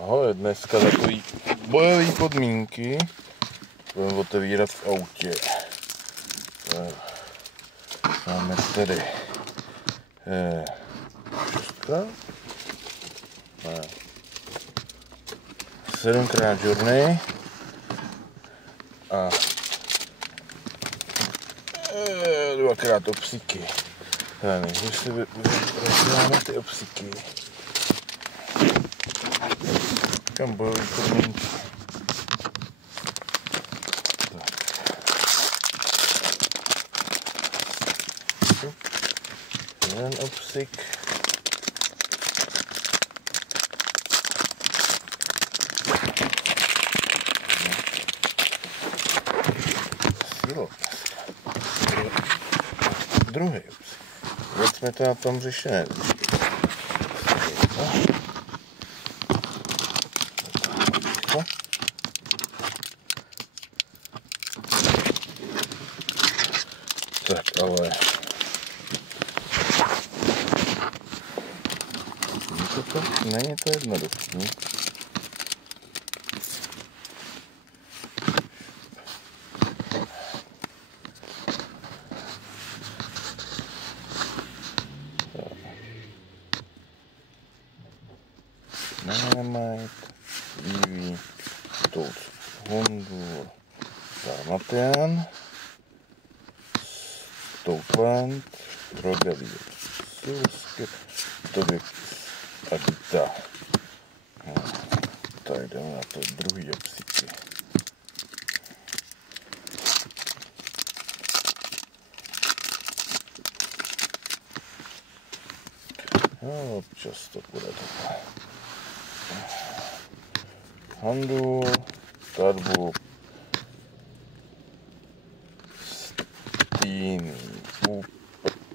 Ahoj, dneska takový bojový podmínky budeme otevírat v autě. Máme tady šestka, 7x Journey a 2x Opsiky. Než si vydáme ty Opsiky. Kam bojový podmínky. Jeden Opsik. Druhý Opsik. Teď jsme to na tom řešené. Tak, ale není to jednoduché. Dynamite, EV, Tools, Hondur, Dalmatian, Stoutland, Rodelie, Silsky, Toby a Dita. Tady jdeme na to druhý Opsiky. No, občas to bude takhle. Hondur, Turbo, Steam,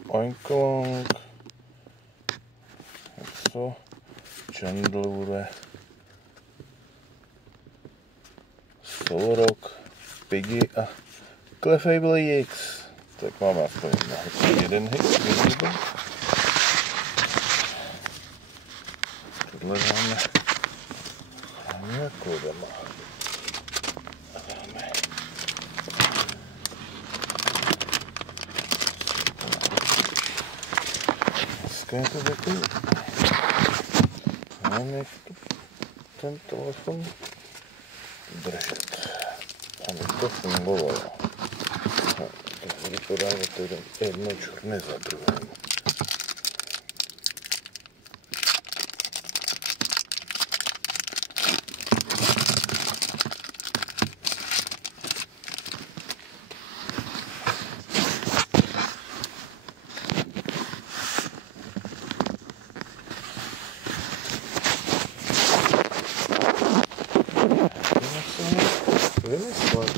Oinklong, co? Chandler, Solrock, Piggy a Clefable X. Tak máme aspoň jeden hit. Tohle dáme kódama. Dáme dneska je to takový. Nevím, jak ten telefon držet, aby to fungovalo. Tak vypadá, že to jde jedno čurny za druhým. Vymyslet.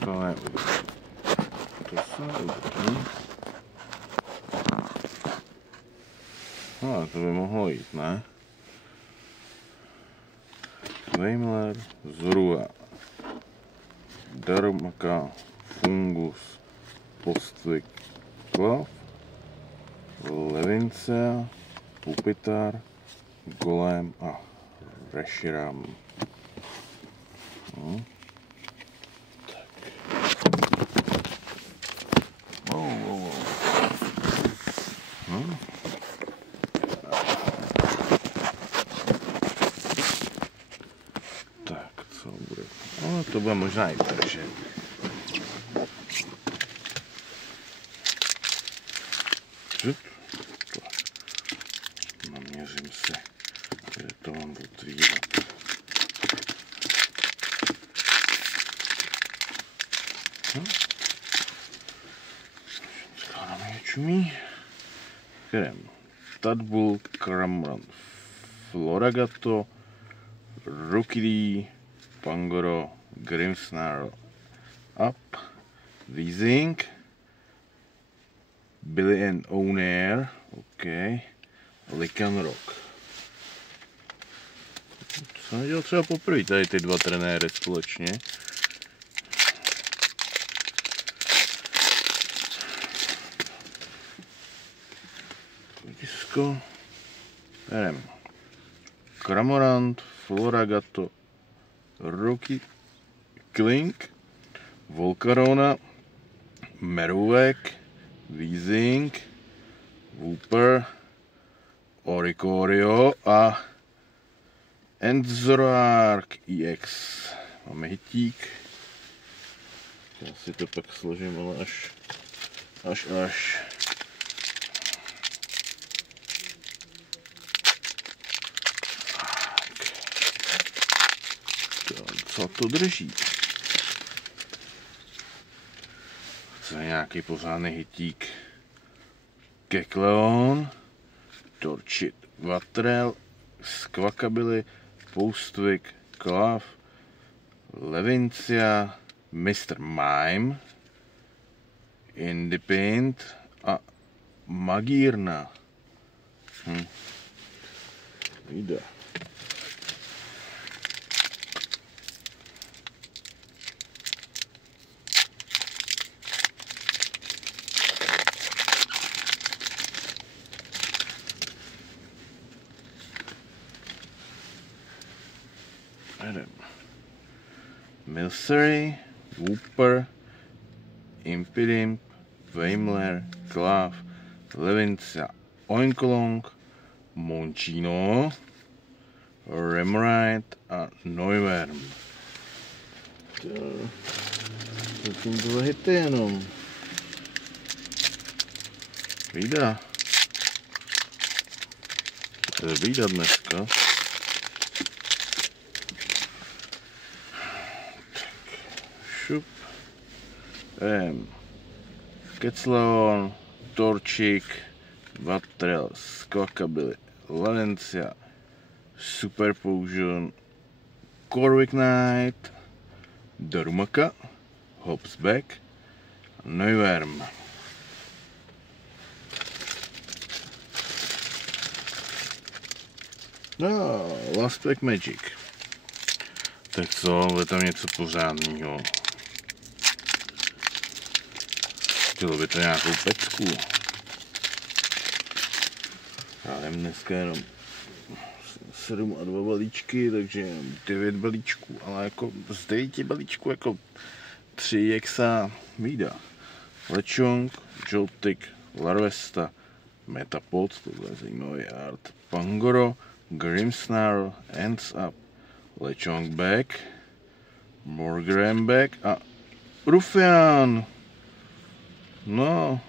To nebude. To se nebude. No, to by mohlo jít, ne? Weimler, Zorua, Darmaka, Fungus, Postwick, Klav, Levince, Pupitar, Golem a Reshiram. Tak. Tak, co bude? No, to bude možná i takže. Naměřím si, kde to mám otvírat. Skládáme je čumí. Krem. Tadbull, Cramron, Floragato, Rookie, Pangoro, Grimmsnarl, Up, Weezing, Billy and O'Neill, OK, Lycanroc. Jsem viděl třeba poprvé tady ty dva trenéry společně. Disko. Berem. Cramorant, Floragato, Rocky Klink, Volcarona, Merovek, Weezing, Wooper, Oricorio a Enzoroark EX. Máme hitík. Já si to pak složím, ale až. Co to drží? Co je nějaký pořádný hitík? Kecleon, Torchid, Vatrel, Squawkabilly, Postwick, Clav, Levincia, Mr. Mime, Indipint a Magírna. Jde. Milcery, Wooper, Impidimp, Weimler, Clav, Levincia, Oinkolong, Monchino, Remoraid a Neuwärm. Zatím dva hity jenom. Vída. To je vída dneska. Šup. Kecleon, Torchic, Vatrel, Squawkabilly, Levincia, Super Potion, Corvic Knight, Darumaka, Hopsback, Neuwärm. No, Last Pack Magic. Tak co, je tam něco pořádného. Chtělo by to nějakou pecku. Já nevím, dneska jenom 7 a 2 balíčky, takže 9 balíčků, ale jako z 9 balíčků jako 3 Jexa vída. Lechonk, Joltik, Larvesta, Metapod, tohle je zajímavý art, Pangoro, Grimmsnarl, Ends Up, Lechonk Back, Morgram Back a Rufian. No,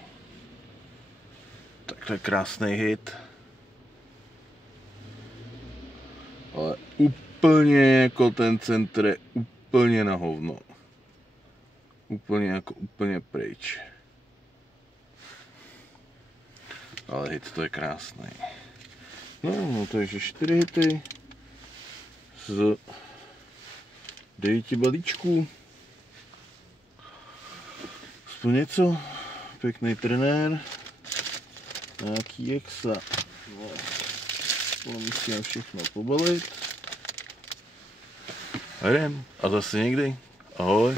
takhle krásný hit. Ale úplně jako ten centr je úplně na hovno. Úplně pryč. Ale hit to je krásný. No, takže 4 hity z 9 balíčků. Aspoň něco. Pěkný trenér. Nějaký Jexa. No, musím všechno pobalit. A jdem. A zase někdy. Ahoj.